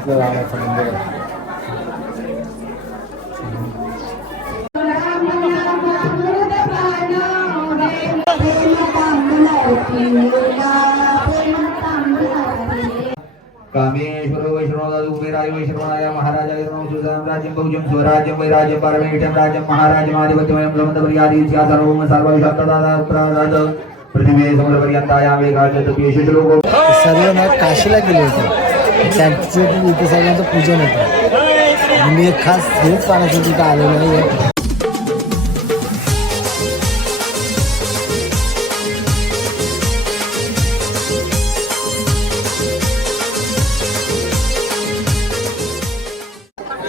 इथलं रामाचं मंदिर आहे कामेश्वर वैष्णवदास उमेराज वैष्णवाय महाराज सुजाम राज्यं बहुजं स्वराज्यं वैराज्यं पारमेष्ठ्यं राज्यं महाराज्यं आधिपत्यमयं लमन्तपर्यादि स्यासर्वं प्रादाद सर्व काशीला गेले होते. त्यांचं इथे सगळ्यांचं पूजन होतं. मी एक खास हेच पाहण्यासाठी तिथं आलेलो आहे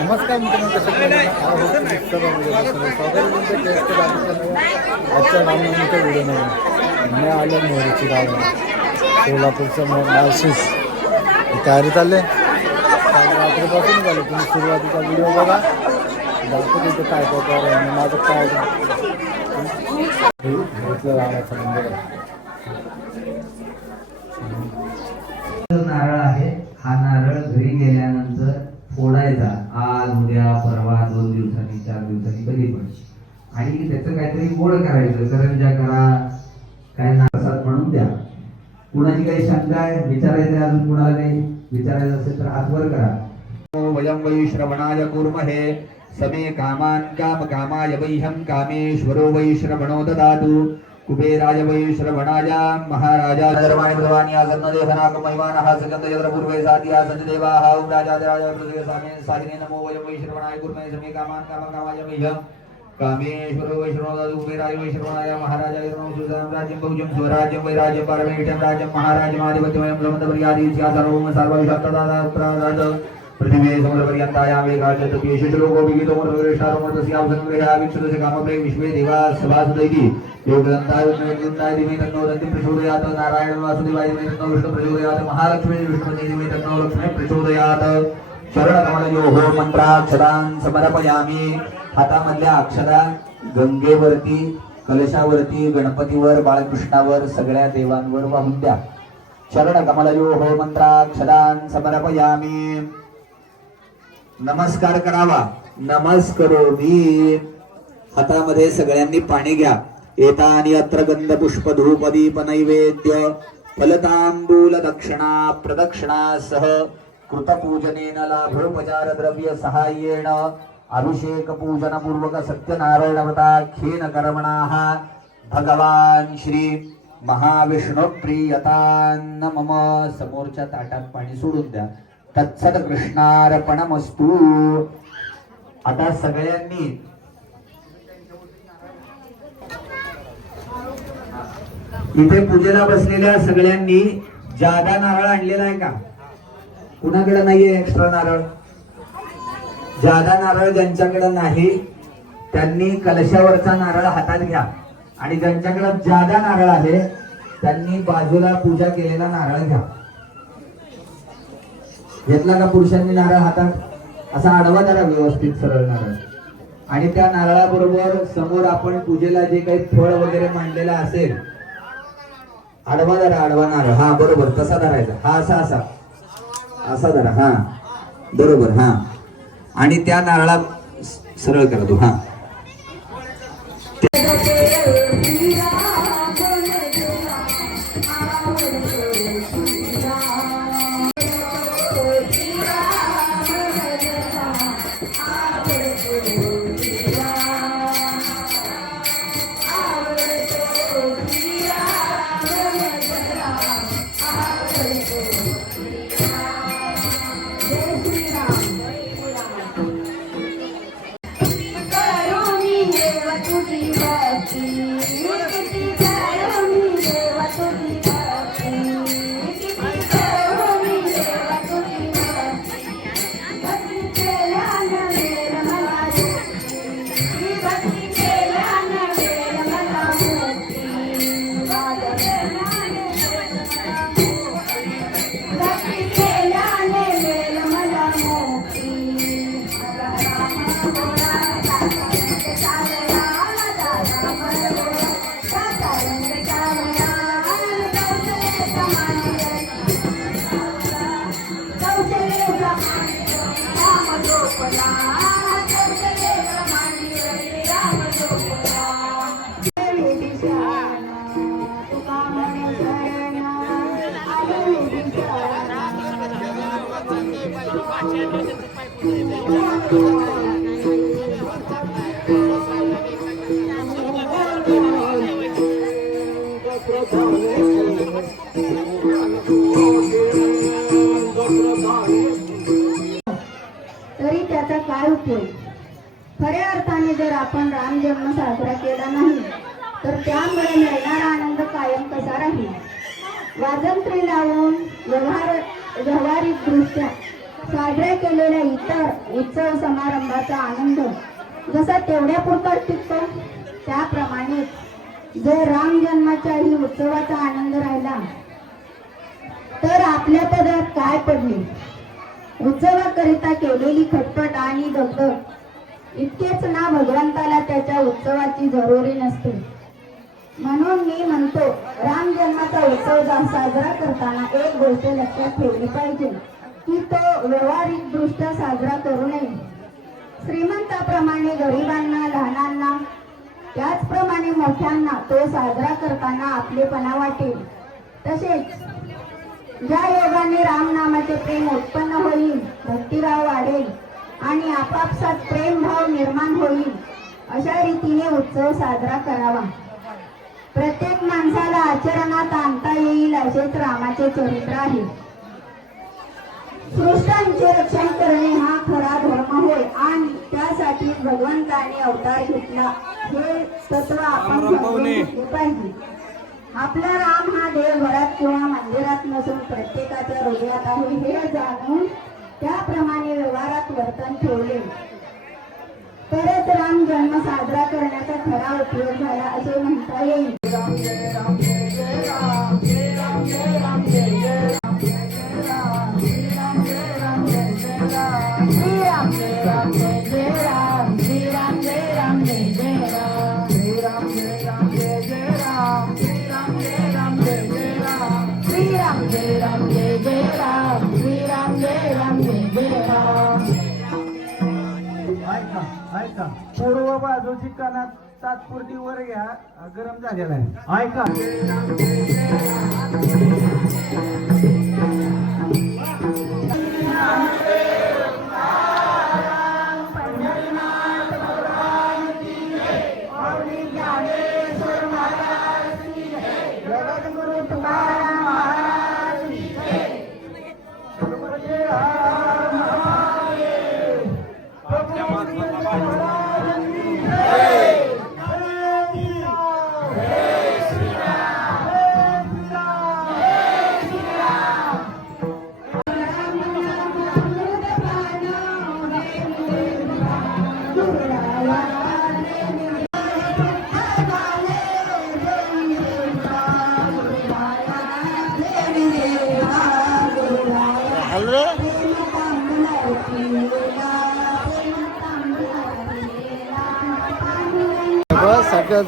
नमस्कार मित्रांनो कसं काय? आज होतं मी आलो मोहरीची गाव सोलापूरचं मोह माळशीस तयारी चालले रात्रीपासून झालं. तुम्ही सुरुवातीचा व्हिडिओ बघा. दाखवतो तिथे काय काय काय आणि माझं काय इथलं रामाचं मंदिर आहे. नारळ आहे हा नारळ घरी गेल्यानंतर फोडायचा. आज उद्या परवा दोन दिवसांनी चार दिवसांनी कधी पण आणि त्याचं काहीतरी गोड करायचं. करंजा करा. काय ना कुणाची काही शंका आहे? विचारायचं अजून कुणाला काही? विचारायचं असेल तर हातवर करा. वयं श्रवणाय कुर्महे समे कामान काम कामाय वैहं कामेश्वरो वै श्रवणो ददातु। कुबेराय वै श्रवणाय महाराजा। धर्माणि भगवानि आसन्न देहनाक महिमानः सगन्ध यत्र पूर्वे साति आसन्न देवाः ओम राजाधिराज पृथ्वी सामे साधिने नमो वयं वै श्रवणाय कुर्महे समे कामान काम कामाय वैहं कामेश्वरो वै श्रवणाय कुबेराय महाराजाय नमो राज्यं बहुजं स्वराज्यं वैराज्यं राज्यं पृथिवे विगितो कामप्रे विश्वे देवा सभासदैति। दिवे तन्नो प्रचोदयात् नारायण दिवे तन्नो विष्णु प्रचोदयात् महालक्ष्मी विष्णुपति दिवे तन्नो लक्ष्मी प्रचोदयात् चरणकमलयोः मंत्राक्षरान् समर्पयामि. हातामधल्या अक्षरा गंगेवरती कलशावरती गणपतीवर बाळकृष्णावर सगळ्या देवांवर वाहून द्या. चरण कमलयोः मंत्राक्षरान् समर्पयामि. नमस्कार करावा. नमस्करो मी. हातामध्ये सगळ्यांनी पाणी घ्या. एतानी अत्र गंध पुष्प धूप दीप नैवेद्य फलतांबूल दक्षिणा प्रदक्षिणा सह कृतपूजनेन लाभोपचार द्रव्य सहाय्येन अभिषेक पूजन पूर्वक सत्यनारायण व्रताख्येन कर्मणाः भगवान श्री महाविष्णू प्रियतान्न मम समोरच्या ताटात पाणी सोडून द्या. तत्सत कृष्णार्पणमस्तू. आता सगळ्यांनी इथे पूजेला बसलेल्या सगळ्यांनी जादा नारळ आणलेला आहे का? कुणाकडे नाहीये एक्स्ट्रा नारळ? जादा नारळ ज्यांच्याकडे नाही त्यांनी कलशावरचा नारळ हातात घ्या. आणि ज्यांच्याकडे जादा नारळ आहे त्यांनी बाजूला पूजा केलेला नारळ घ्या. घेतला का पुरुषांनी नारळ हातात? असा आडवा धरा व्यवस्थित सरळ नारळ. आणि त्या नारळाबरोबर समोर आपण पूजेला जे काही फळ वगैरे मांडलेला असेल आडवा धरा आडवा नारळ. हा बरोबर तसा धरायचा. हा असा असा. असा धरा हां बरोबर हां आणि त्या नारळा सरळ करतो हा हां Thank you. त्याचा खऱ्या अर्थाने जर आपण राम जन्म साजरा केला नाही तर त्यामुळे मिळणारा आनंद कायम कसा राहील? वाजंत्री लावून व्यवहार व्यवहारिक दृष्ट्या साजरे केलेल्या इतर उत्सव समारंभाचा आनंद जसा तेवढ्या पुरता टिकतो त्याप्रमाणेच जर राम जन्माच्याही उत्सवाचा आनंद राहिला तर आपल्या पदात काय पडले? उत्सवाकरिता केलेली खटपट आणि दगदग. इतकेच ना भगवंताला त्याच्या उत्सवाची जरुरी नसते. म्हणून मी म्हणतो राम जन्माचा उत्सव साजरा करताना एक गोष्ट लक्षात ठेवली पाहिजे की तो व्यवहारिक दृष्ट्या साजरा करू नये. श्रीमंताप्रमाणे गरिबांना लहानांना त्याचप्रमाणे मोठ्यांना तो साजरा करताना आपलेपणा वाटेल. तसेच ज्या योगाने राम नामाचे प्रेम उत्पन्न होईल भक्तिभाव वाढेल आणि आपापसात प्रेमभाव निर्माण होईल अशा रीतीने उत्सव साजरा करावा. प्रत्येक माणसाला आचरणात आणता येईल असेच रामाचे चरित्र आहे. सृष्टांचे रक्षण करणे हा खरा धर्म होय आणि त्यासाठी भगवंताने अवतार घेतला. हे तत्व आपण पाहिजे. आपला राम हा देवघरात किंवा मंदिरात नसून प्रत्येकाच्या हृदयात आहे हे जाणून त्याप्रमाणे व्यवहारात वर्तन ठेवले. तरच राम जन्म साजरा करण्याचा खरा उपयोग झाला असे म्हणता येईल. पूर्व बाजूची कानात तात्पुरती वर घ्या. गरम झालेला आहे. ऐका.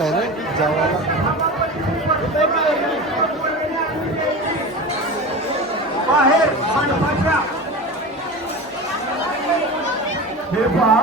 आहे रे जेवायला? हे पहा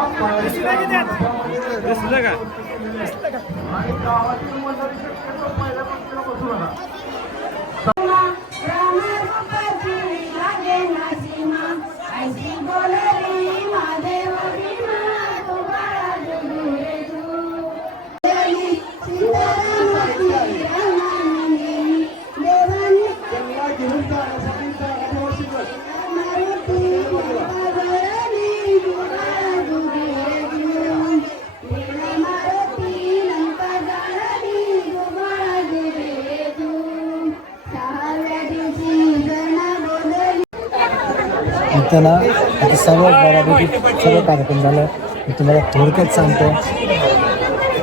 इथं आता सर्व बऱ्यापैकी सर्व कार्यक्रम झालं. मी तुम्हाला थोडक्यात सांगतो.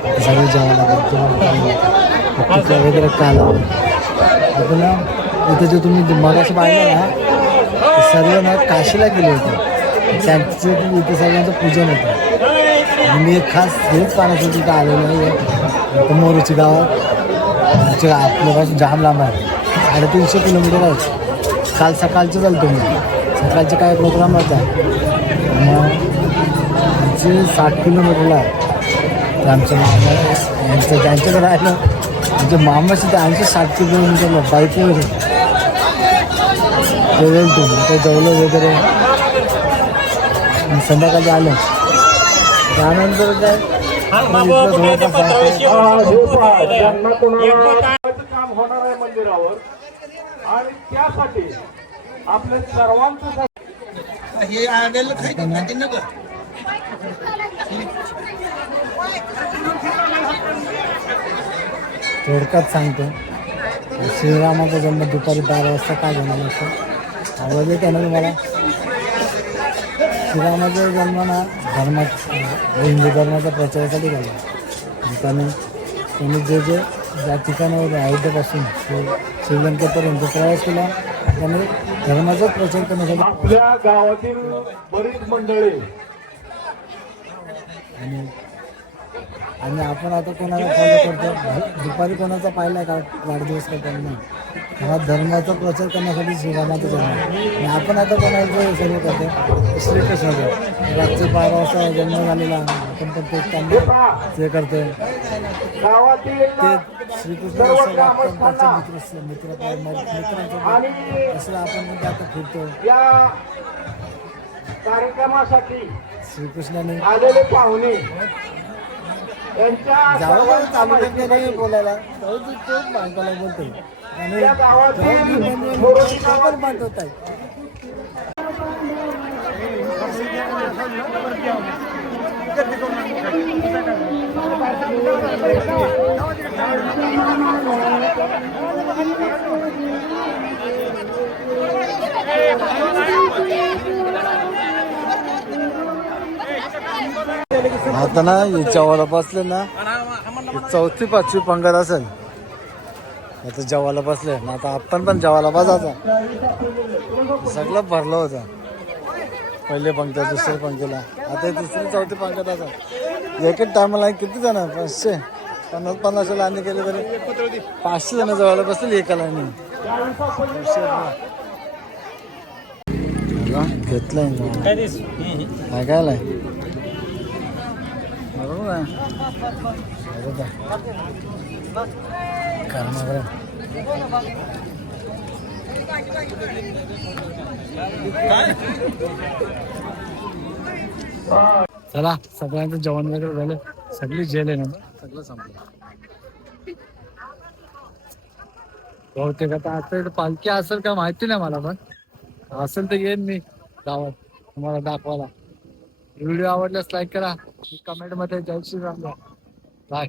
आता सगळे जेवायला करतो वगैरे काय आता ना इथं जे तुम्ही मगाशी पाहिलं ना ते सर्व ना काशीला गेले होते. त्यांचं इथे सगळ्यांचं पूजन होतं. मी एक खास हेच पाण्यासाठी तिथं आलेलो आहे मोरूची गावात आपल्या आपल्यापासून जाम लांब आहे. साडेतीनशे किलोमीटर आहे. काल सकाळचं चालतो मी. सकाळचे काय प्रोग्राम होता? मग आमचे साठ किलोमीटरला आहे आमच्या मामा यांचं त्यांच्याकडे राहिलं. म्हणजे मामाशी ते ऐंशी साठ किलोमीटरला बाईकवर ते गेलो तुम्ही ते जेवलं वगैरे. संध्याकाळी आलं. त्यानंतर काय? सांगतो. काम होणार आहे मंदिरावर. आणि त्यासाठी आपल्या सर्वांचं थोडक्यात सांगतो. श्रीरामाचा जन्म दुपारी बारा वाजता का झालेला असतो आवाज येते ना तुम्हाला? श्रीरामाचा जन्म ना धर्मात हिंदू धर्माच्या प्रचारासाठी झाला त्याने त्यांनी जे जे ज्या ठिकाणावर अयोध्येपासून श्रीलंकेपर्यंत प्रवास केला. त्याने धर्माचा प्रचार करण्यासाठी आपल्या गावातील बरीच मंडळी आणि आणि आपण आता कोणाला फॉलो करतो? दुपारी कोणाचा पाहिला का? वाढदिवस करताना हा धर्माचा प्रचार करण्यासाठी श्रीरामाचा जन्म आणि आपण आता कोणाचं सर्व करतो श्रीकृष्णाचं. रात्री बारा वाजता जन्म झालेला आपण पण ते त्यांना ते गावातील ते श्रीकृष्ण असं वागतात त्याचे मित्र मित्र असं आपण म्हणजे आता फिरतो कार्यक्रमासाठी श्रीकृष्णाने आलेले पाहुणे जावं चालू माहितीसाठी नाही. बोलायला. तोच बायकाला बोलतोय आणि या गावातील जेव्हा मी म्हणून मोरोची ते पण पाठवत आहे आता ना जेवायला बसले ना चौथी पाचवी पंगत असेल. आता जेवायला बसले. ना आता आपण पण जेवायला बसायचा. सगळं भरलं होतं. पहिले पंक्त्या दुसऱ्या पंक्तीला आता तिसरी चौथी पंक्तीत असेल. एकच टायमाला किती जण? पाचशे. पन्नास पन्नास लाईनी केली तरी पाचशे जण जेवायला बसतील एका लाईनी घेतलंय काय काय आलाय बरोबर आहे बरोबर आहे कर्माकडे चला सगळ्यांचं जेवण वगैरे झालं. सगळी जेल आहे ना? सगळं संपलं बहुतेक आता आता इथं पालखी असेल का माहिती नाही मला पण. असेल तर येईन मी गावात. तुम्हाला दाखवायला. व्हिडिओ आवडल्यास लाईक करा. कमेंटमध्ये जय श्रीराम बाय.